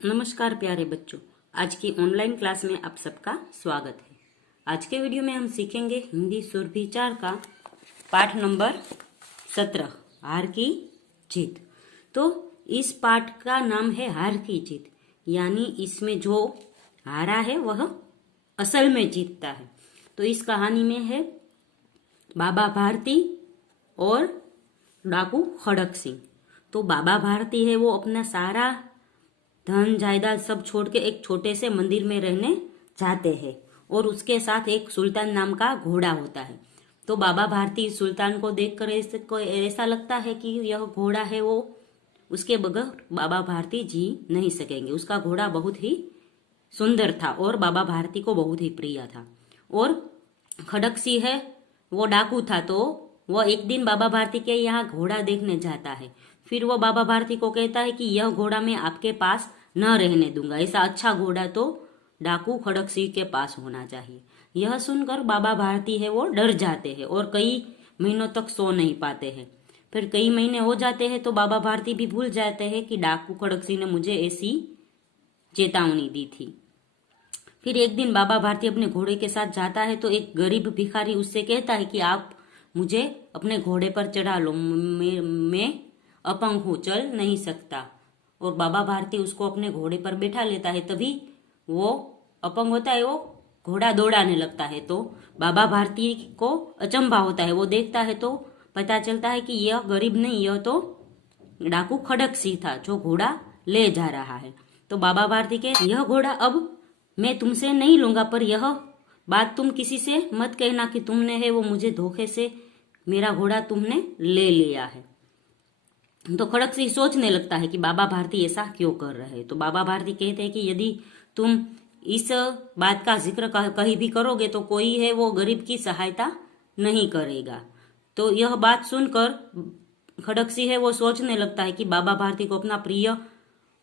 नमस्कार प्यारे बच्चों। आज की ऑनलाइन क्लास में आप सबका स्वागत है। आज के वीडियो में हम सीखेंगे हिंदी सुरभिचार का पाठ नंबर 17, हार की जीत। तो इस पाठ का नाम है हार की जीत, यानी इसमें जो हारा है वह असल में जीतता है। तो इस कहानी में है बाबा भारती और डाकू खड़क सिंह। तो बाबा भारती है वो अपना सारा धन जायदाद सब छोड़ के एक छोटे से मंदिर में रहने जाते हैं और उसके साथ एक सुल्तान नाम का घोड़ा होता है। तो बाबा भारती सुल्तान को देखकर ऐसा लगता है कि यह घोड़ा है वो उसके बगैर बाबा भारती जी नहीं सकेंगे। उसका घोड़ा बहुत ही सुंदर था और बाबा भारती को बहुत ही प्रिय था। और खड़क सिंह है वो डाकू था, तो वह एक दिन बाबा भारती के यहाँ घोड़ा देखने जाता है। फिर वो बाबा भारती को कहता है कि यह घोड़ा मैं आपके पास न रहने दूंगा, ऐसा अच्छा घोड़ा तो डाकू खड़क सिंह के पास होना चाहिए। यह सुनकर बाबा भारती है वो डर जाते हैं और कई महीनों तक सो नहीं पाते हैं। फिर कई महीने हो जाते हैं तो बाबा भारती भी भूल जाते हैं कि डाकू खड़क सिंह ने मुझे ऐसी चेतावनी दी थी। फिर एक दिन बाबा भारती अपने घोड़े के साथ जाता है तो एक गरीब भिखारी उससे कहता है कि आप मुझे अपने घोड़े पर चढ़ा लो, मैं अपंग हूं, चल नहीं सकता। और बाबा भारती उसको अपने घोड़े पर बैठा लेता है। तभी वो अपंग होता है, वो घोड़ा दौड़ाने लगता है। तो बाबा भारती को अचंभा होता है। वो देखता है तो पता चलता है कि यह गरीब नहीं, यह तो डाकू खड़क सिंह था जो घोड़ा ले जा रहा है। तो बाबा भारती के यह घोड़ा अब मैं तुमसे नहीं लूंगा, पर यह बात तुम किसी से मत कहना कि तुमने है वो मुझे धोखे से मेरा घोड़ा तुमने ले लिया है। तो खड़क सिंह सोचने लगता है कि बाबा भारती ऐसा क्यों कर रहे हैं। तो बाबा भारती कहते हैं कि यदि तुम इस बात का जिक्र कहीं भी करोगे तो कोई है वो गरीब की सहायता नहीं करेगा। तो यह बात सुनकर खड़क सिंह है वो सोचने लगता है कि बाबा भारती को अपना प्रिय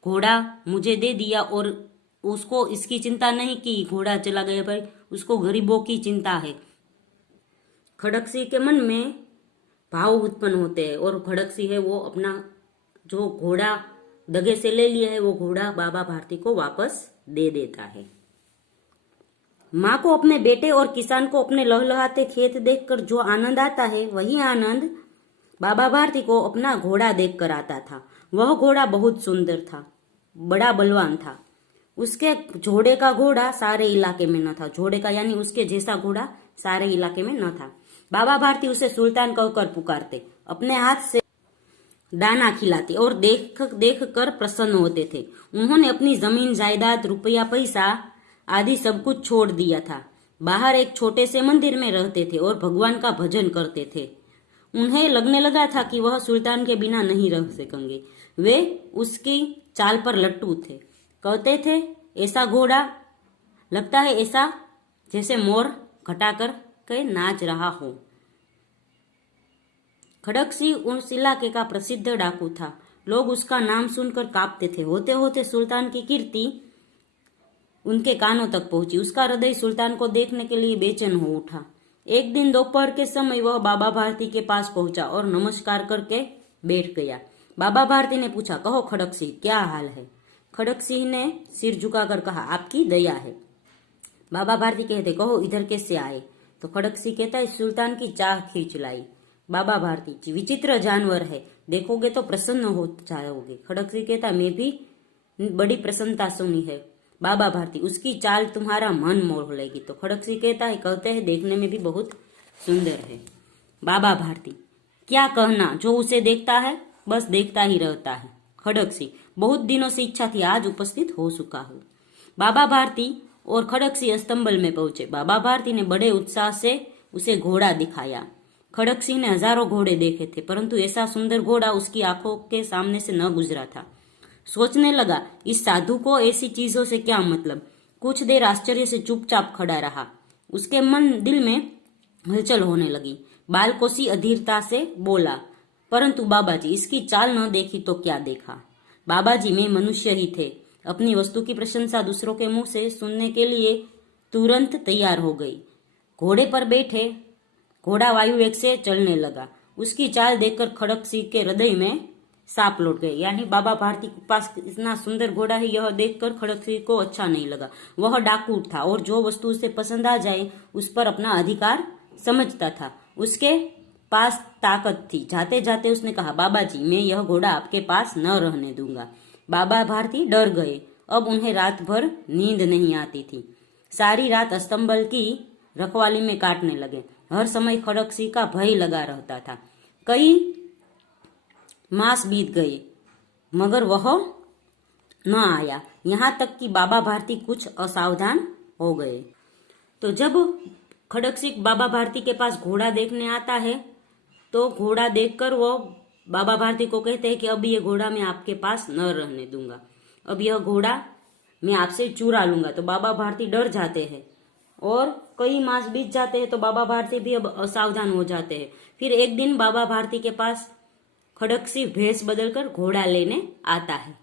घोड़ा मुझे दे दिया और उसको इसकी चिंता नहीं कि घोड़ा चला गया, पर उसको गरीबों की चिंता है। खड़क सिंह के मन में भाव उत्पन्न होते हैं और खड़क सिंह है वो अपना जो घोड़ा दगे से ले लिया है वो घोड़ा बाबा भारती को वापस दे देता है। माँ को अपने बेटे और किसान को अपने लहलहाते खेत देखकर जो आनंद आता है वही आनंद बाबा भारती को अपना घोड़ा देखकर आता था। वह घोड़ा बहुत सुंदर था, बड़ा बलवान था। उसके घोड़े का घोड़ा सारे इलाके में न था, घोड़े का यानी उसके जैसा घोड़ा सारे इलाके में न था। बाबा भारती उसे सुल्तान कहकर पुकारते, अपने हाथ से दाना खिलाते और देख देख कर प्रसन्न होते थे। उन्होंने अपनी जमीन जायदाद रुपया पैसा आदि सब कुछ छोड़ दिया था। बाहर एक छोटे से मंदिर में रहते थे और भगवान का भजन करते थे। उन्हें लगने लगा था कि वह सुल्तान के बिना नहीं रह सकेंगे। वे उसकी चाल पर लट्टू थे। कहते थे, ऐसा घोड़ा लगता है ऐसा जैसे मोर घटाकर के नाच रहा हो। खड़क सिंह उस इलाके का प्रसिद्ध डाकू था। लोग उसका नाम सुनकर कांपते थे। होते होते सुल्तान की कीर्ति उनके कानों तक पहुंची। उसका हृदय सुल्तान को देखने के लिए बेचैन हो उठा। एक दिन दोपहर के समय वह बाबा भारती के पास पहुंचा और नमस्कार करके बैठ गया। बाबा भारती ने पूछा, कहो खड़क सिंह, क्या हाल है? खड़क सिंह ने सिर झुकाकर कहा, आपकी दया है। बाबा भारती कहते, कहो इधर कैसे आए? तो खड़क सिंह कहता है, सुल्तान की चाह खींच लाई। बाबा भारती, विचित्र जानवर है, देखोगे तो प्रसन्न हो जाओगे। खड़क सिंह कहता, मैं भी बड़ी प्रसन्नता सुनी है। बाबा भारती, उसकी चाल तुम्हारा मन मोह लेगी। तो खड़क सिंह कहता है, कहते हैं देखने में भी बहुत सुंदर है। बाबा भारती, क्या कहना, जो उसे देखता है बस देखता ही रहता है। खड़क सिंह, बहुत दिनों से इच्छा थी, आज उपस्थित हो चुका हूँ। बाबा भारती और खड़क सिंह अस्तंबल में पहुंचे। बाबा भारती ने बड़े उत्साह से उसे घोड़ा दिखाया। खड़क सिंह ने हजारों घोड़े देखे थे, परंतु ऐसा सुंदर घोड़ा उसकी आंखों के सामने से न गुजरा था। सोचने लगा, इस साधु को ऐसी चीजों से क्या मतलब। कुछ देर आश्चर्य से चुपचाप खड़ा रहा। उसके दिल में हलचल होने लगी। बालकोसी अधीरता से बोला, परंतु बाबा जी, इसकी चाल न देखी तो क्या देखा। बाबा जी, मैं मनुष्य ही थे। अपनी वस्तु की प्रशंसा दूसरों के मुंह से सुनने के लिए तुरंत तैयार हो गई। घोड़े पर बैठे घोड़ा वायु वेग से चलने लगा। उसकी चाल देखकर खड़क सिंह के हृदय में सांप लौट गए। यानी बाबा भारती के पास इतना सुंदर घोड़ा है यह देखकर खड़क सिंह को अच्छा नहीं लगा। वह डाकू था और जो वस्तु उसे पसंद आ जाए उस पर अपना अधिकार समझता था। उसके पास ताकत थी। जाते जाते उसने कहा, बाबा जी मैं यह घोड़ा आपके पास न रहने दूंगा। बाबा भारती डर गए। अब उन्हें रात भर नींद नहीं आती थी। सारी रात अस्तंबल की रखवाली में काटने लगे। हर समय खड़क सिंह का भय लगा रहता था। कई मास बीत गए मगर वह न आया। यहाँ तक कि बाबा भारती कुछ असावधान हो गए। तो जब खड़क सिंह बाबा भारती के पास घोड़ा देखने आता है तो घोड़ा देखकर वो बाबा भारती को कहते हैं कि अब ये घोड़ा मैं आपके पास न रहने दूंगा। अब यह घोड़ा मैं आपसे चुरा लूंगा। तो बाबा भारती डर जाते हैं और कई मास बीत जाते हैं तो बाबा भारती भी अब असावधान हो जाते हैं। फिर एक दिन बाबा भारती के पास खड़क सिंह भेष बदलकर घोड़ा लेने आता है।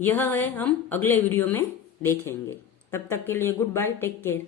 यह है हम अगले वीडियो में देखेंगे। तब तक के लिए गुड बाय, टेक केयर।